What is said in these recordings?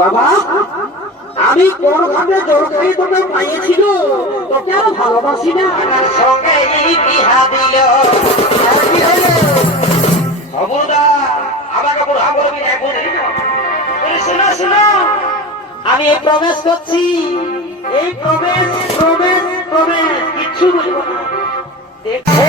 বাবা আমি কোন ভাবে জল খাই তোকে পাইয়েছিল তোকে আর ভালোবাসি না। সঙ্গে বিহা দিল। আমাকে বুড়া না শোনো শোনো। আমি এই প্রবেশ করছি। এই প্রবেশ প্রবেশ প্রবেশ। কিচ্ছু বলব না। দেখে।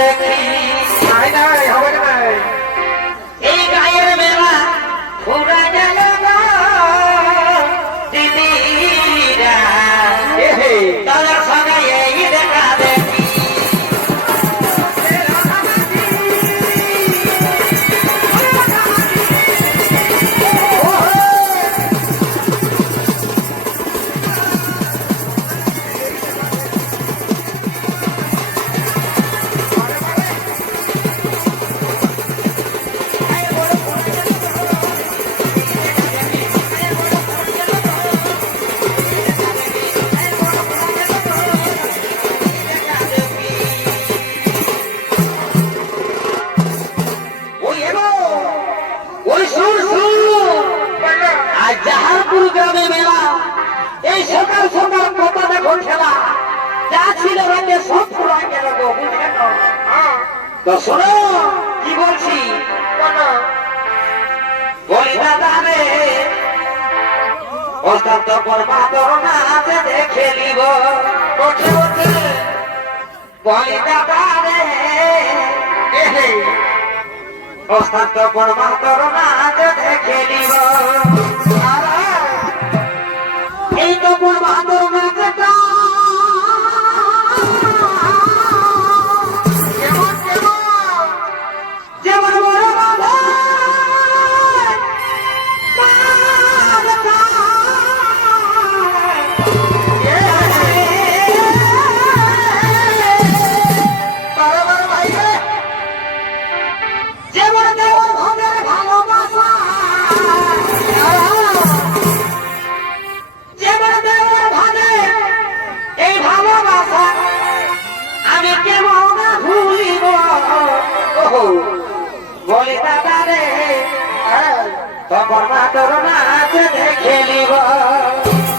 দেখি শোনো কি বলছি? বলো। বলি দাদা রে অত্যন্ত পরমাতর নাচে দেখে নিব। বসে বসে বলি দাদা রে অত্যন্ত পরমাতর নাচে দেখে নিব। এই তো পরমাতর নাচটা তখন মাতর নাচ দেখে নিব।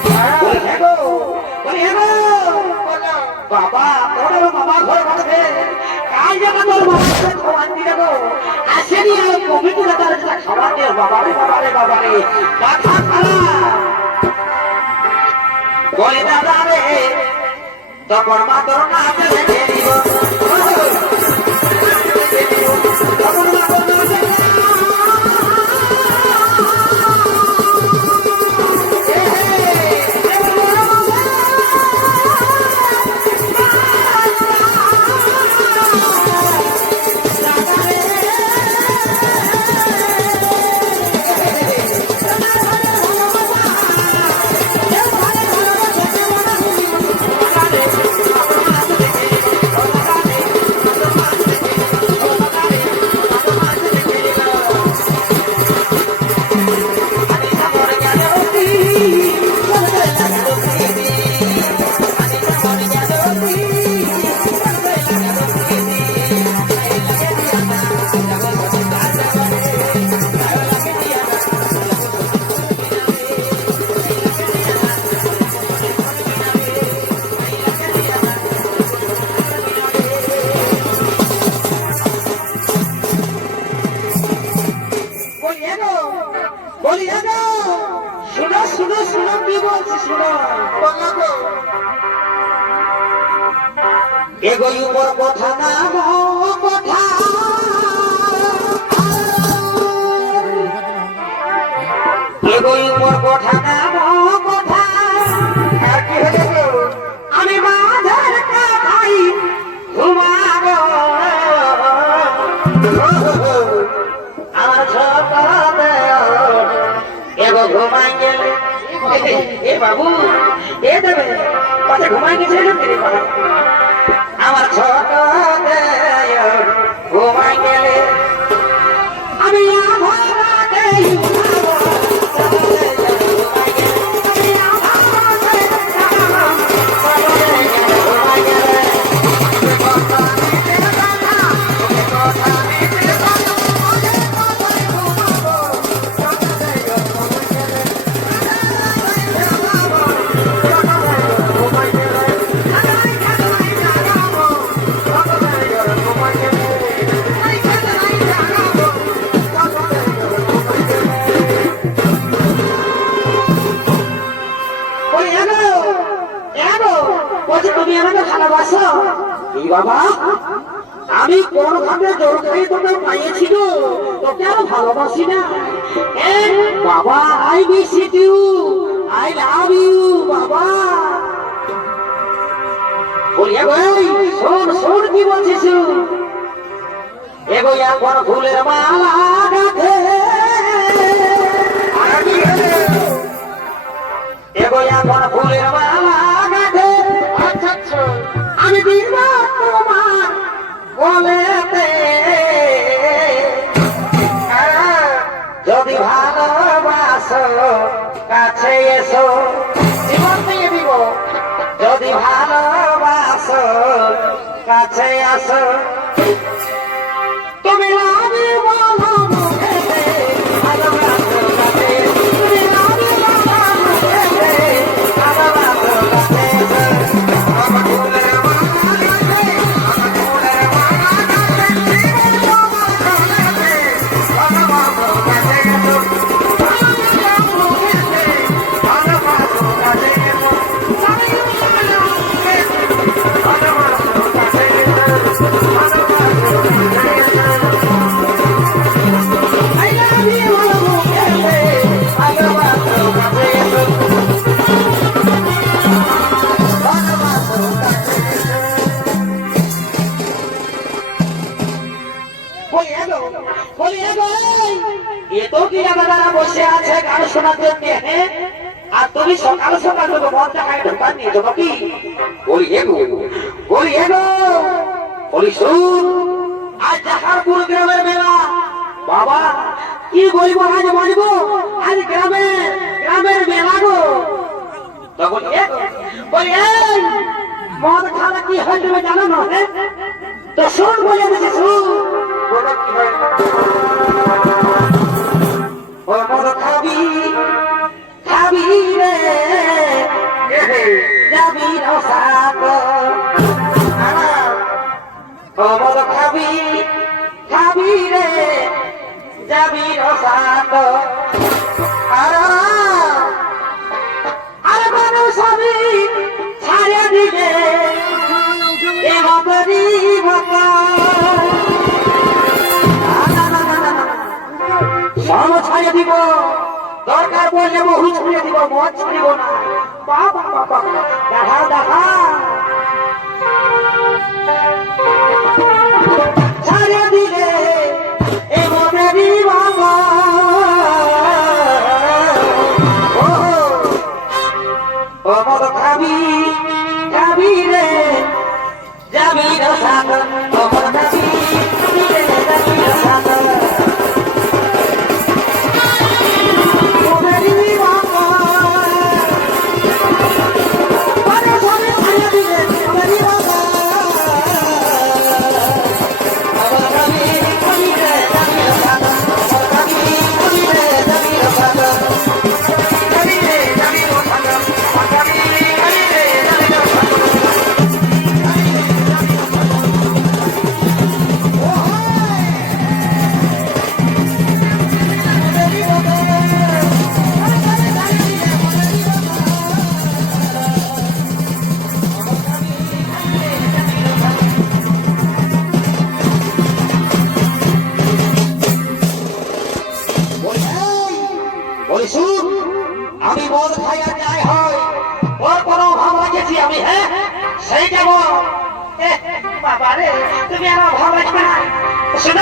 হ্যাঁ গো, হ্যাঁ গো। বাবা তোর বাবা ঘর বাড়বে কাল যাবে তোর বাবাকে খাবার দিয়ে দেবো আসেনি আর কমিটিরা তার তখন মা তোর দেখে দিব তখন মা তোর শুনো শুনো শুনো কি বলছি শুনো। বলো উপর কথা না কথা এ বাবু, এ দেবে। পাশে ঘুমাই গেছে রে বাবা আমার ছোট ঘুমাই গেলে আমি আধার আজ গ্রামের মেলা। বাবা, কি বলব আজ বলব? আজ গ্রামে, গ্রামের মেলা গো। তখন বলি মদ কি হয় জানো না? মদ খাবি খাবি রে, যাবি রসাক আর আর মানুষ আমি ছাড়িয়ে দিলে, এ বাবরি বাবা সব ছাড়িয়ে দিব, দরকার পড়লে বহু ছড়িয়ে দিব, মদ ছড়িব না। বাবা দেখা। ছাড়িয়ে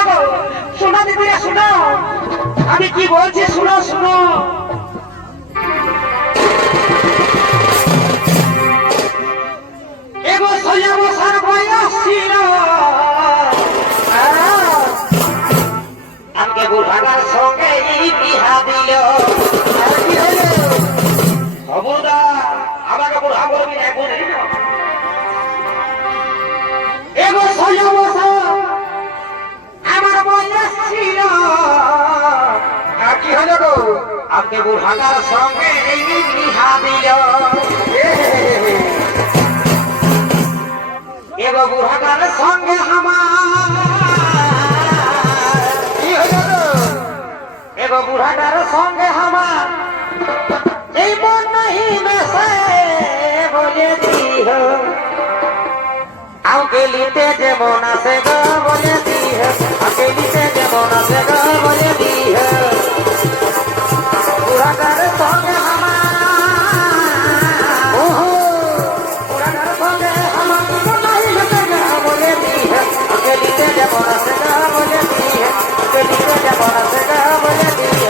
শোনো শোনো দিদিরা, শোনো। আমি কি বলছি, শুনো শুনো। এগো সোজা বসার বয়স ছিল। আমাকে বুড়াগার সঙ্গে বিহা দিল। খবরদার। গো আমাকে বুড়াগার সঙ্গে বিহা দিল। এগো বুড়াগার সঙ্গে আমার। কি হলো গো এগো বুড়াটার সঙ্গে আমার। এই মন নাহি মেশে বলে আকেলিতে যেমন আছে গো, বলে দিহে। আকেলিতে যেমন আছে গো, বলে আকেলিতে যেমন আছে গো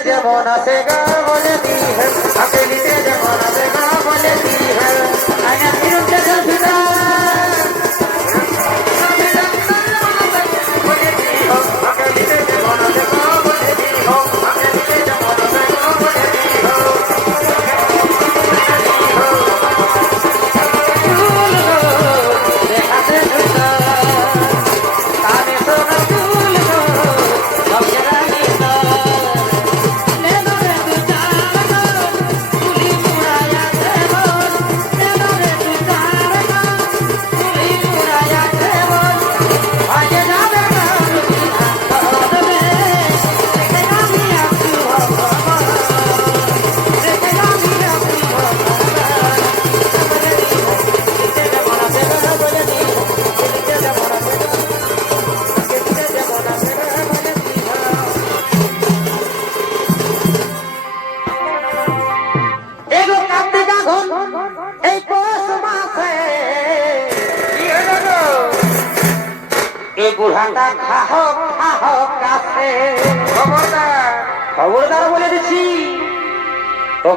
যেমন আছে গা, বলে দি হ্যাঁ হাতে নিতে যেমন আছে গা, বলে দি হ্যাঁ আয়না ফিরুন চল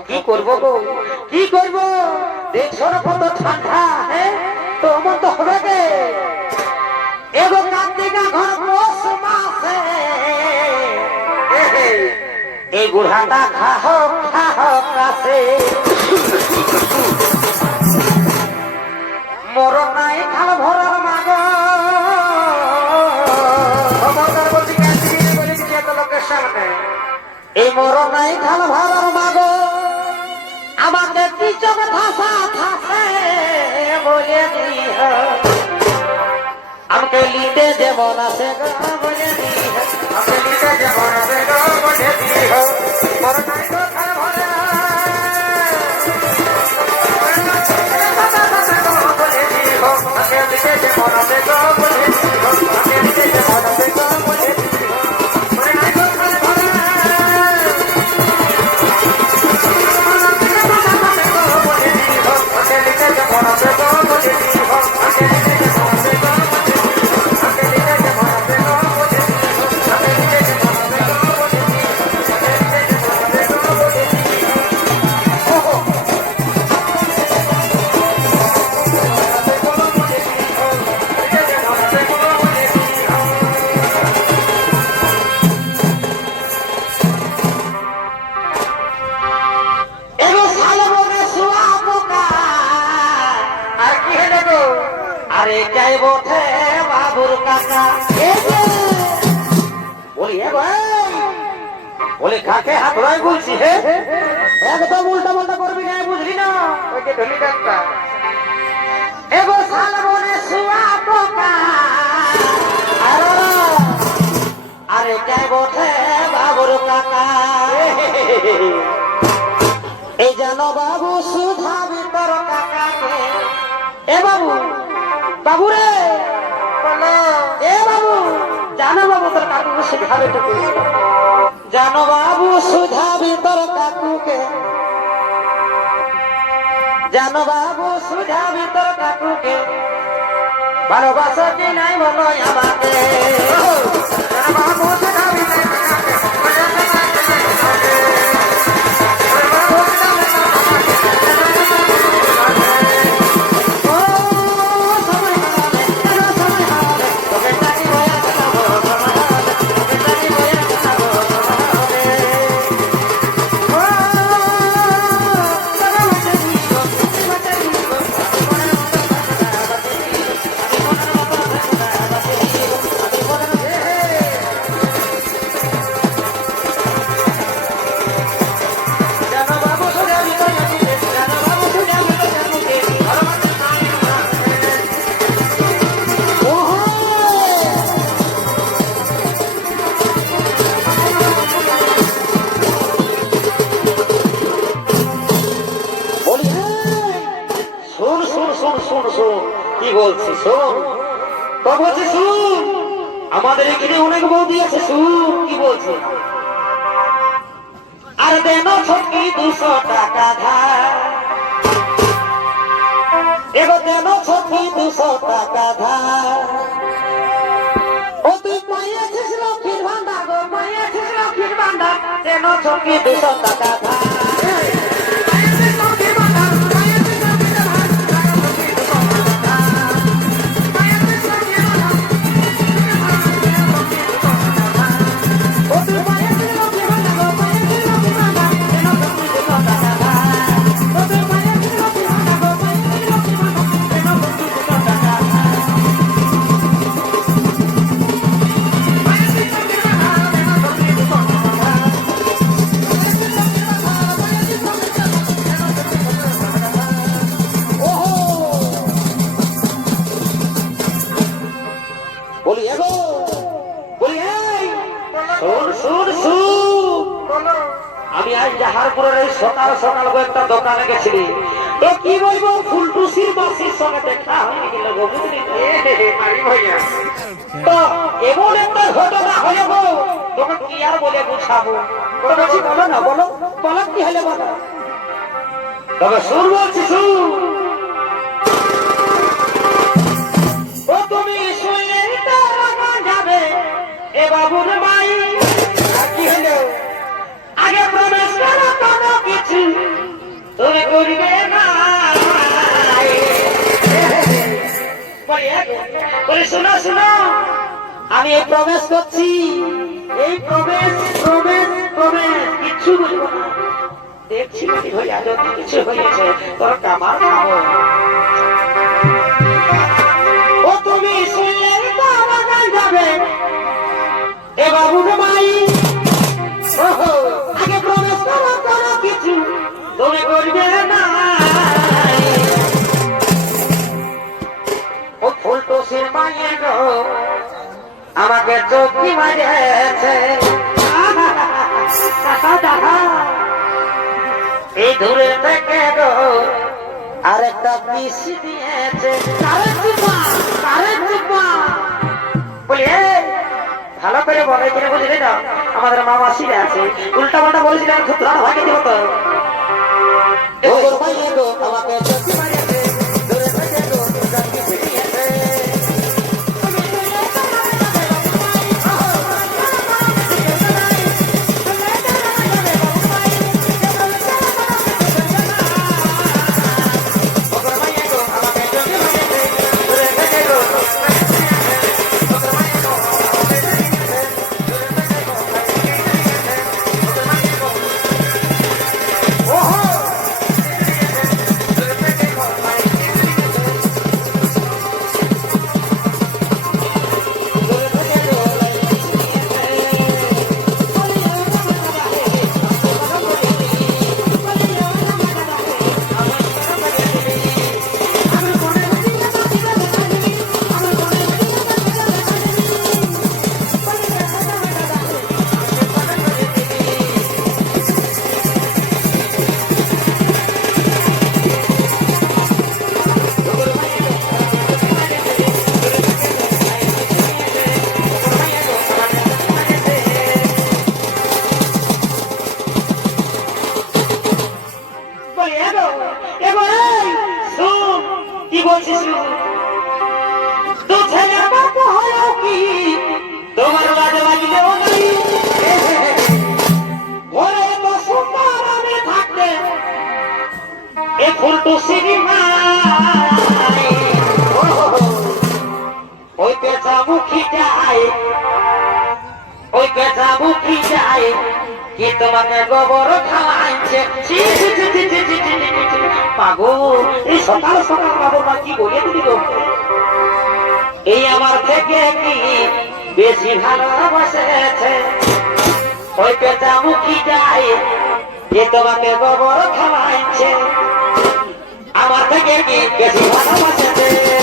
কি করব গো? কি করব? দেখছ না কত ঠান্ডা হ্যাঁ? তো অমন তো হবে গে এগো কার্তিক আঘন পৌষ মাসে এই বুড়াটা খাহ খাহ, কাছে। মোর নাই, খাল ভরার মাগ। এই মোর নাই, খাল ভরার মাগ। আমাকে পিছন ভাষা থাসে বলে দিহ। আমাকে লিতে দেব না সে বলে দিহ। আমাকে লিতে দেব না সে বলে দিহ। মোর নাই তো খাল ভরা এগো কাকে হাত ধরাই বলছি হে? একদম উল্টা পাল্টা করবি না বুঝলি না? ওই যে ঢলি ডাক্তার। এগো শালবনে শুয়া পোকা। আরে আরে যাই বটে বাবুর কাকা? এই জানো বাবু সুধাবি তোর কাকাকে। এ বাবু বাবু জানো বাবু তোর কাকুকে সুধাবি তো জানো বাবু সুধাবি তোর কাকুকে। জানো বাবু সুধাবি তোর কাকুকে। ভালোবাসা কি নাই বলো আমাকে? বাবু বলছি, শোন। বলছি, শুন, আমাদের এখানে অনেক বৌদি আছে শুন, কি বলছে? আর দেন ছকি দুশো টাকা ধার। এগো দেন ছকি দুশো টাকা ধার। ও তুই পাইয়াছিস লক্ষ্মীর ভান্ডার গো পাইয়াছিস লক্ষ্মীর ভান্ডার ছকি দুশো টাকা ধার। তো কি বলব ফুলটুসির মাসির সঙ্গে দেখা হয়ে গেল তো? এমন একটা ঘটনা হয়ে গো কি আর বলে বুঝাবো? বলো না বলো। বলো কি হলে বলো? তবে শুন বলছি শুন ও তুমি শুনলে যাবে এ বাবুর মাই কি হলো? আগে প্রবেশ করো কোনো কিছু। তুমি করবে শোনো শোনো। আমি এই প্রবেশ করছি। এই প্রবেশ প্রবেশ প্রবেশ। কিচ্ছু বলব না। দেখছি কিছু হয়েছে তোর কামার খাব। ফুলটুসির মায়ের আমাকে চোখি মারিয়েছে এই দূরে থেকে গো, আরেকটা পিস দিয়েছে। ভালো করে বলে কিনে বুঝলি না? আমাদের মা মাসিরা আছে। উল্টা পাল্টা বলেছিলেন ভাগে দিব তো। আমাকে মাগো, এই সকাল সকাল বাবুর কি বলে দিবি এই আমার থেকে কি বেশি ভালোবাসেছে? ওই পেঁচামু কি যায় যে তোমাকে গোবর খাওয়াইছে, আমার থেকে কি বেশি ভালোবাসেছে?